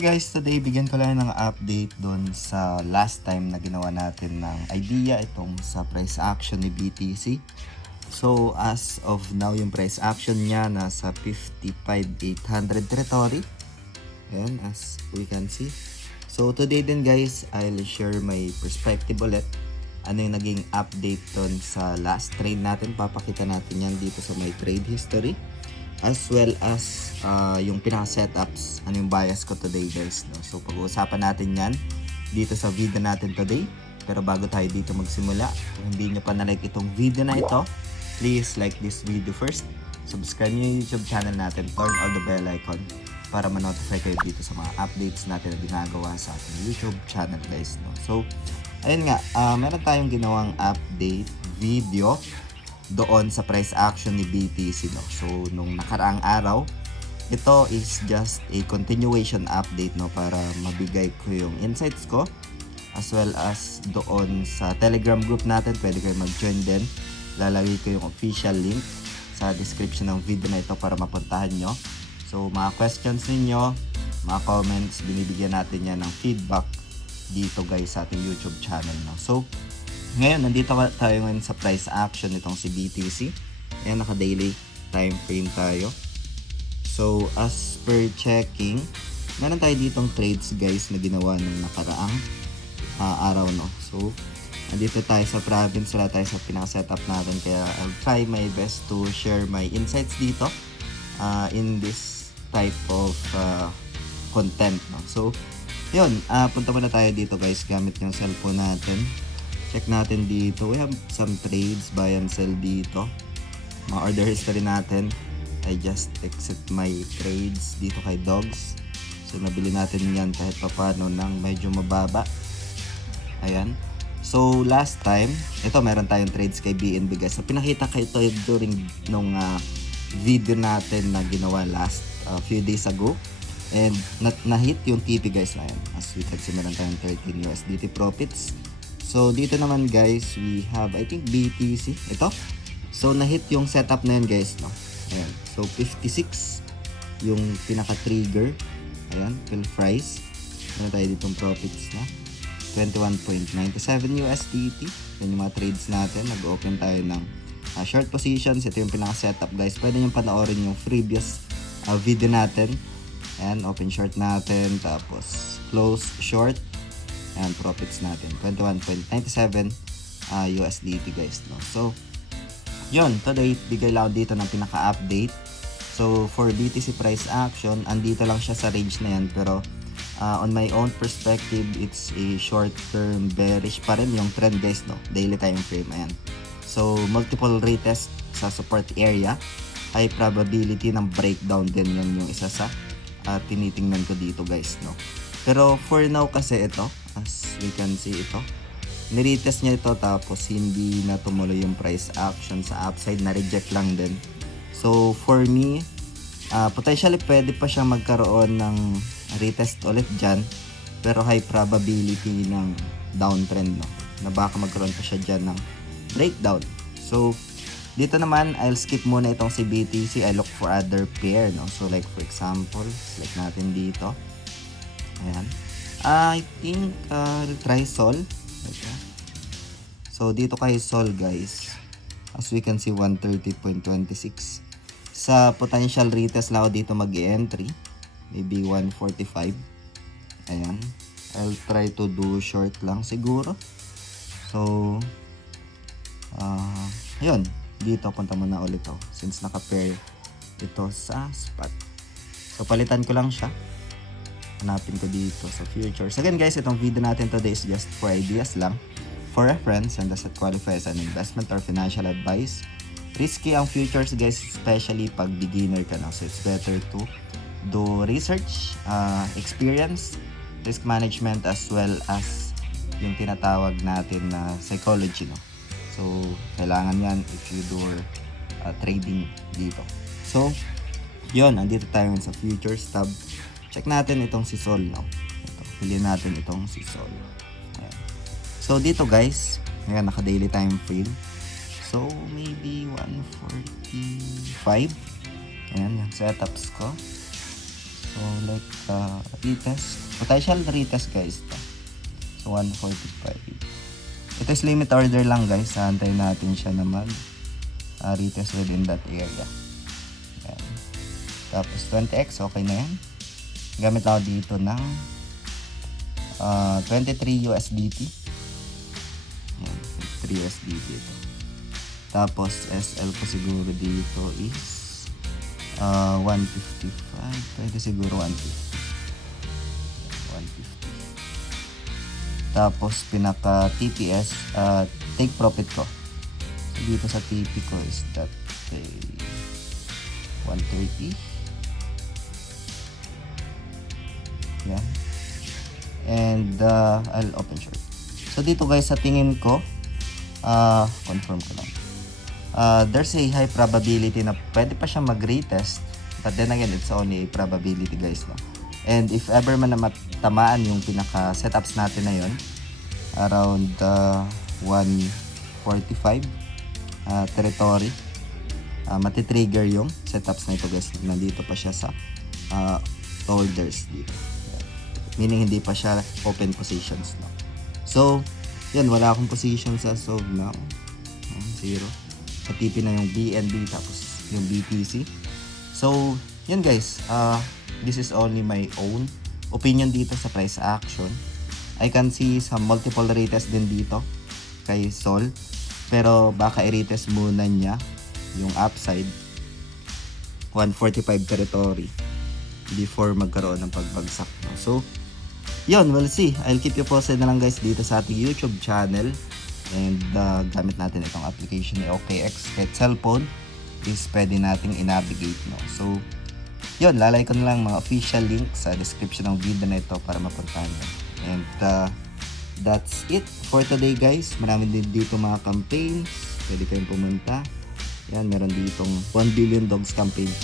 Guys, today bigyan ko lang ng update doon sa last time na ginawa natin ng idea itong sa price action ni BTC. So as of now, yung price action niya nasa 55,800 territory. Ayan, as we can see. So today din guys, I'll share my perspective ulit. Ano yung naging update doon sa last trade natin. Papakita natin yan dito sa my trade history. As well as yung pinaka-setups, ano yung bias ko today guys. No? So pag-uusapan natin yan dito sa video natin today. Pero bago tayo dito magsimula, kung hindi nyo pa na-like itong video na ito, please like this video first. Subscribe nyo yung YouTube channel natin, turn on the bell icon para ma-notify kayo dito sa mga updates natin na ginagawa sa ating YouTube channel guys. No? So ayun nga, meron tayong ginawang update video doon sa price action ni BTC. No? So nung nakaraang araw, ito is just a continuation update, no, para mabigay ko yung insights ko, as well as doon sa Telegram group natin. Pwede kayo mag-join din. Lalagay ko yung official link sa description ng video na ito para mapuntahan nyo. So mga questions ninyo, mga comments, binibigyan natin yan ng feedback dito guys sa ating YouTube channel. No? So ngayon, nandito tayo ngayon sa price action nitong si BTC. Ayan, naka-daily time frame tayo. So, as per checking, meron tayo ditong trades guys na ginawa ng nakaraang araw, no? So, nandito tayo sa province, wala tayo sa pinaka-setup natin. Kaya, I'll try my best to share my insights dito in this type of content, no? So, yun, punta muna tayo dito guys gamit yung cellphone natin. Check natin dito. We have some trades, buy and sell dito. Mga order history natin. I just exit my trades dito kay Dogs. So, nabili natin yan kahit papano ng medyo mababa. Ayan. So, last time, ito meron tayong trades kay BNB guys. So, pinakita ko ito during nung video natin na ginawa last few days ago. And na-hit yung TP guys na yan. As we can see, meron tayong 13 USDT profits. So, dito naman guys, we have, I think, BTC. Ito. So, na-hit yung setup na yun guys, no? Ayan. So, 56 yung pinaka-trigger. Ayan, fill price. Meron tayo ditong profits na 21.97 USDT. Yan yung mga trades natin. Nag-open tayo ng short positions. Ito yung pinaka-setup guys. Pwede nyo panoorin yung previous video natin. Ayan, open short natin. Tapos, close short. And profits natin 21.97 USDT guys, no? So yun, today bigay lang dito ng pinaka-update. So for BTC price action, andito lang siya sa range na yan, pero on my own perspective, it's a short term bearish pa rin yung trend guys, no? Daily time frame. Ayan, so multiple retest sa support area, high probability ng breakdown din yan yung isa sa tinitingnan ko dito guys, no? Pero for now kasi ito, as we can see, ito niretest niya ito tapos hindi na tumuloy yung price action sa upside, na reject lang din. So for me, potentially pwede pa siya magkaroon ng retest ulit dyan, pero high probability ng downtrend, no? Na baka magkaroon pa siya dyan ng breakdown. So dito naman, I'll skip muna itong si BTC. I look for other pair, no? So like for example, select natin dito. Ayan. I think try Sol. Okay. So dito kay Sol guys, as we can see 130.26. Sa potential retest lang ako dito mag-entry, maybe 145. Ayan. I'll try to do short lang siguro. So yun, dito punta muna ulit to since naka-pair ito sa spot. So palitan ko lang siya. Hanapin ko dito sa futures. Again guys, itong video natin today is just for ideas lang, for reference, and does not qualify as an investment or financial advice. Risky ang futures guys, especially pag beginner ka na. So it's better to do research, experience, risk management, as well as yung tinatawag natin na psychology, no? So kailangan yan if you do trading dito. So yun, andito tayo sa futures tab. Check natin itong si Sol, no? Ito, piliin natin itong si Sol. Ayan. So dito guys, ayan, naka daily time frame. So maybe 145. Ayan, yung setups ko. So like retest, potential retest guys to. So 145. Ito is limit order lang guys, antayin natin siya na mag retest within that area. Yan. Tapos 20x, okay na yan. Gamit ako dito ng 23 USDT. Yan, 23 USDT ito. Tapos SL ko siguro dito is 155. Pwede siguro 150. Tapos pinaka TPS, take profit ko. So, dito sa TP ko is that 130. Yan. And I'll open short. So dito guys sa tingin ko, confirm ko lang. There's a high probability na pwede pa siya mag-retest, but then again, it's only a probability guys, no? And if ever man na matamaan yung pinaka setups natin na yun, around 145 territory, matitrigger yung setups na ito guys. Nandito pa siya sa holders dito. Meaning hindi pa siya open positions, no? So, yan, wala akong positions as of now. Zero. TP na yung BNB tapos yung BTC. So, yan guys. This is only my own opinion dito sa price action. I can see some multiple retest din dito kay Sol. Pero baka i-retest muna niya yung upside 145 territory before magkaroon ng pagbagsak. No? So, yun, we'll see. I'll keep you posted na lang guys dito sa ating YouTube channel. And gamit natin itong application ni OKX. Kahit cellphone is pwede nating i-navigate. No? So, yun, lalay ko na lang mga official link sa description ng video na ito para mapuntahan nyo. And that's it for today guys. Marami din dito mga campaigns. Pwede kayong pumunta. Yan, meron ditong 1 billion dogs campaign.